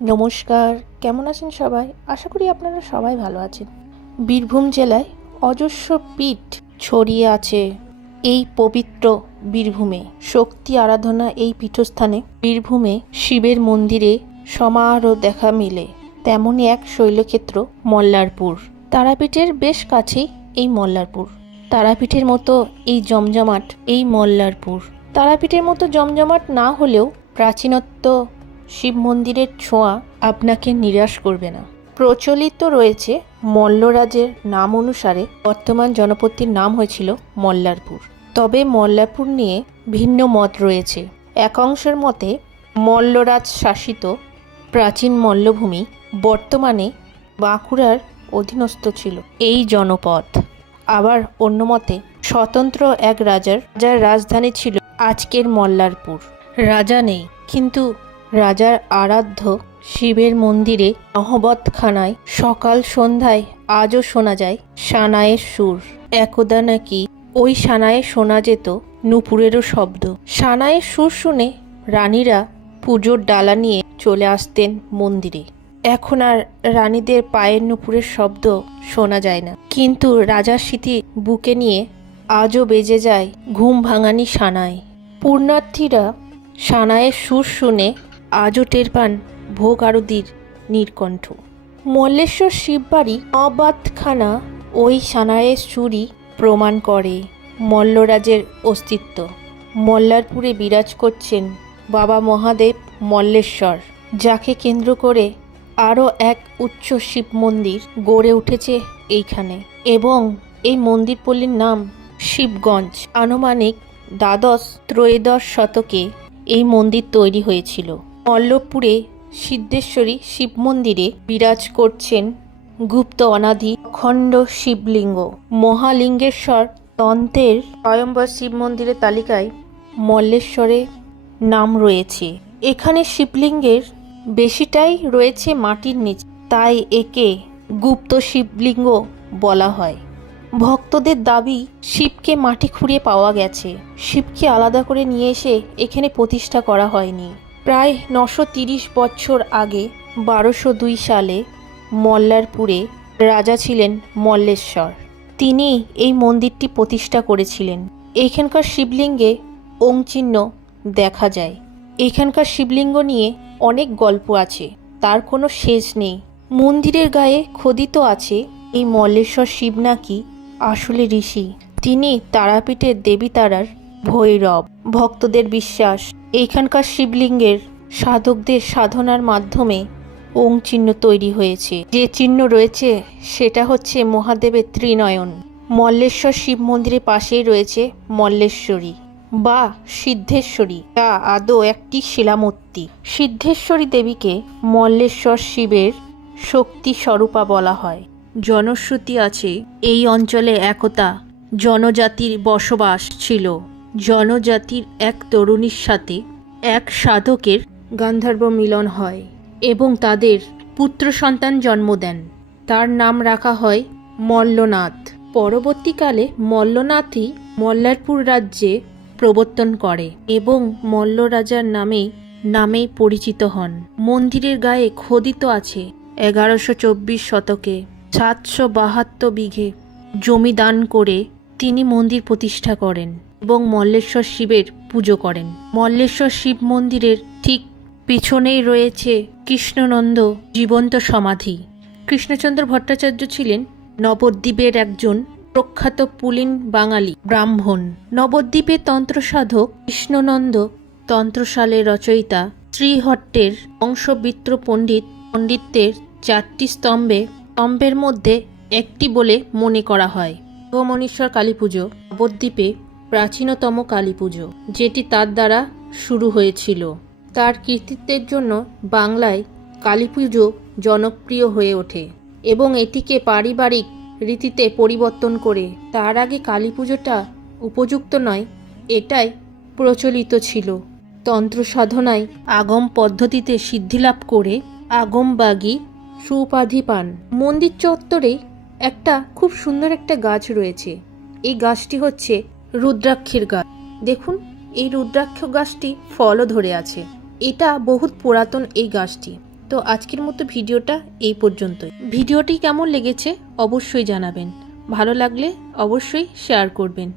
নমস্কার, কেমন আছেন সবাই? আশা করি আপনারা সবাই ভালো আছেন। বীরভূম জেলায় অজস্র পীঠ ছড়িয়ে আছে এই পবিত্র বীরভূমে। শক্তি আরাধনা এই পীঠস্থানে বীরভূমে শিবের মন্দিরে সমারোহ দেখা মিলে। তেমনই এক শৈলক্ষেত্র মল্লারপুর। তারাপীঠের বেশ কাছেই এই মল্লারপুর। তারাপীঠের মতো এই জমজমাট এই মল্লারপুর। তারাপীঠের মতো জমজমাট না হলেও প্রাচীনত্ব শিব মন্দিরের ছোঁয়া আপনাকে নিরাশ করবে না। প্রচলিত রয়েছে মল্লরাজের নাম অনুসারে বর্তমান জনপদটির নাম হয়েছিল মল্লারপুর। তবে মল্লারপুর নিয়ে ভিন্ন মত রয়েছে। এক অংশের মতে মল্লরাজ শাসিত প্রাচীন মল্লভূমি বর্তমানে বাঁকুড়ার অধীনস্থ ছিল এই জনপদ। আবার অন্য মতে স্বতন্ত্র এক রাজার রাজধানী ছিল আজকের মল্লারপুর। রাজা নেই, কিন্তু রাজার আরাধ্য শিবের মন্দিরে নহবতখানায় সকাল সন্ধ্যায় আজও শোনা যায় সানাইয়ের সুর। একদা নাকি ওই সানায়ে শোনা যেত নূপুরেরও শব্দ। সানাইয়ের সুর শুনে রানীরা পুজোর ডালা নিয়ে চলে আসতেন মন্দিরে। এখন আর রানীদের পায়ের নূপুরের শব্দ শোনা যায় না, কিন্তু রাজার স্মৃতি বুকে নিয়ে আজও বেজে যায় ঘুম ভাঙানি সানাই। পুণ্যার্থীরা সানাইয়ের সুর শুনে আজও টের পান ভোগ আরতির নীলকণ্ঠ। মল্লেশ্বর শিববাড়ি অবাতখানা ওই সানাইয়ের সুরই প্রমাণ করে মল্লরাজের অস্তিত্ব। মল্লারপুরে বিরাজ করছেন বাবা মহাদেব মল্লেশ্বর, যাকে কেন্দ্র করে আরও এক উচ্চ শিব মন্দির গড়ে উঠেছে এইখানে, এবং এই মন্দির পল্লীর নাম শিবগঞ্জ। আনুমানিক দ্বাদশ-ত্রয়োদশ শতকে এই মন্দির তৈরি হয়েছিল। মল্লপুরে সিদ্ধেশ্বরী শিব মন্দিরে বিরাজ করছেন গুপ্ত অনাদি অখণ্ড শিবলিঙ্গ। মহালিঙ্গেশ্বর তন্ত্রের স্বয়ম্বর শিব মন্দিরের তালিকায় মল্লেশ্বরে নাম রয়েছে। এখানে শিবলিঙ্গের বেশিটাই রয়েছে মাটির নিচে, তাই একে গুপ্ত শিবলিঙ্গ বলা হয়। ভক্তদের দাবি শিবকে মাটি খুঁড়িয়ে পাওয়া গেছে। শিবকে আলাদা করে নিয়ে এসে এখানে প্রতিষ্ঠা করা হয়নি। প্রায় 930 বছর আগে 1202 সালে মল্লারপুরে রাজা ছিলেন মল্লেশ্বর। তিনি এই মন্দিরটি প্রতিষ্ঠা করেছিলেন। এখানকার শিবলিঙ্গে ওংচিহ্ন দেখা যায়। এখানকার শিবলিঙ্গ নিয়ে অনেক গল্প আছে, তার কোনো শেষ নেই। মন্দিরের গায়ে খোদিত আছে এই মল্লেশ্বর শিব নাকি আসলে ঋষি। তিনি তারাপীঠের দেবী তারার ভৈরব। ভক্তদের বিশ্বাস এইখানকার শিবলিঙ্গের সাধকদের সাধনার মাধ্যমে ওং চিহ্ন তৈরি হয়েছে। যে চিহ্ন রয়েছে সেটা হচ্ছে মহাদেবের ত্রিনয়ন। মল্লেশ্বর শিব মন্দিরের পাশেই রয়েছে মল্লেশ্বরী বা সিদ্ধেশ্বরী, যা আদৌ একটি শিলামূর্তি। সিদ্ধেশ্বরী দেবীকে মল্লেশ্বর শিবের শক্তি স্বরূপা বলা হয়। জনশ্রুতি আছে এই অঞ্চলে একতা জনজাতির বসবাস ছিল। জনজাতির এক তরুণীর সাথে এক সাধকের গান্ধর্ব মিলন হয় এবং তাদের পুত্র সন্তান জন্ম দেন। তার নাম রাখা হয় মল্লনাথ। পরবর্তীকালে মল্লনাথই মল্লারপুর রাজ্যে প্রবর্তন করে এবং মল্ল রাজার নামেই পরিচিত হন। মন্দিরের গায়ে খোদিত আছে 1124 শতকে 772 বিঘে জমি দান করে তিনি মন্দির প্রতিষ্ঠা করেন এবং মল্লেশ্বর শিবের পুজো করেন। মল্লেশ্বর শিব মন্দিরের ঠিক পিছনেই রয়েছে কৃষ্ণনন্দ জীবন্ত সমাধি। কৃষ্ণচন্দ্র ভট্টাচার্য ছিলেন নবদ্বীপের একজন প্রখ্যাত পুলিন বাঙালি ব্রাহ্মণ। নবদ্বীপের তন্ত্রসাধক কৃষ্ণনন্দ তন্ত্রশালের রচয়িতা শ্রীহট্টের বংশবিত্র পণ্ডিতের 4টি স্তম্ভের মধ্যে একটি বলে মনে করা হয়। ভুবনেশ্বর কালী পুজো নবদ্বীপে প্রাচীনতম কালী পুজো, যেটি তার দ্বারা শুরু হয়েছিল। তার কৃতিত্বের জন্য বাংলায় কালী পুজো জনপ্রিয় হয়ে ওঠে এবং এটিকে পারিবারিক রীতিতে পরিবর্তন করে তার আগে কালী পুজোটা উপযুক্ত নয় এটাই প্রচলিত ছিল। তন্ত্র সাধনায় আগম পদ্ধতিতে সিদ্ধিলাভ করে আগমবাগী সুউপাধি পান। মন্দির চত্বরে একটা খুব সুন্দর একটা গাছ রয়েছে। এই গাছটি হচ্ছে রুদ্রাক্ষের গাছ। দেখুন, এই রুদ্রাক্ষ গাছটি ফলও ধরে আছে। এটা বহুত পুরাতন এই গাছটি। তো আজকের মতো ভিডিওটা এই পর্যন্তই। ভিডিওটি কেমন লেগেছে অবশ্যই জানাবেন, ভালো লাগলে অবশ্যই শেয়ার করবেন।